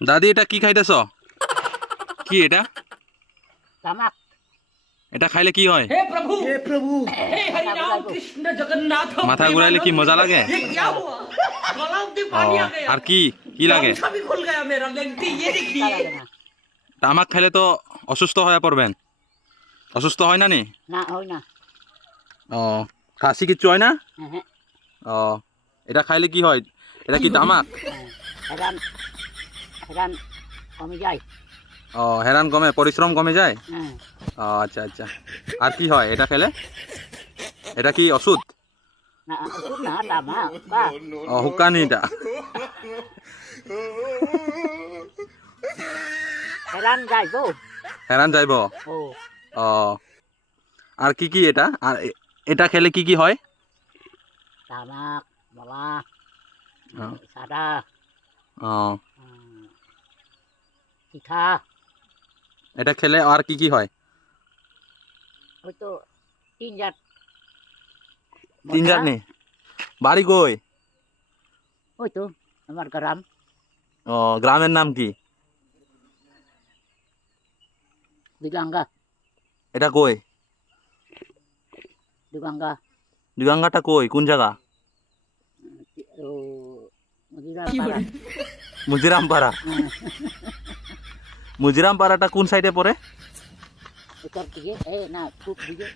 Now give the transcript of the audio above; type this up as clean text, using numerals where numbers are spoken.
দাদি এটা কি খাইতেছ? কি এটা? তামাক। এটা খাইলে কি হয়? हे प्रभु हे हरि राम कृष्ण जगन्नाथ মাথা ঘুরাইলে কি মজা লাগে? ये क्या हुआ गला में पानी आ गया আর কি কি লাগে? गामछा भी खुल गया मेरा लेंटी ये देखिए তামাক খাইলে তো অসুস্থ হয়ে পড়বেন। অসুস্থ হয় না নি? না হয় না। ও কাশি কিচ্ছু হয় না? হ্যাঁ ও এটা খাইলে কি হয়? এটা কি তামাক? হেরান হেরান কমে যায়। ও হেরান কমে, পরিশ্রম কমে যায়? হ্যাঁ ও আচ্ছা আচ্ছা। আর কি হয় এটা খেলে? এটা কি ওষুধ? না ওষুধ না তামাক বা ও হুক্কানি এটা। হেরান যায় গো। হেরান যাইব? ও ও আর কি কি এটা? আর এটা খেলে কি কি হয়? তামাক মলা ও সাদা ও পিঠা এটা খেলে আর কি কি হয়? ওই তো তিন জাত। তিন জাত নি? বাড়ি কই? ওই তো আমার গ্রাম ও গ্রামের নাম কি? দিগাঙ্গা এটা কই? দিগাঙ্গা দুগাঙ্গাটা কই? কোন জায়গা? ও মদিরাপাড়া। মুজিরামপাড়া। মুজিরামপাড়াটা কোন সাইডে পড়ে? উত্তর দিকে এ না পূব দিকে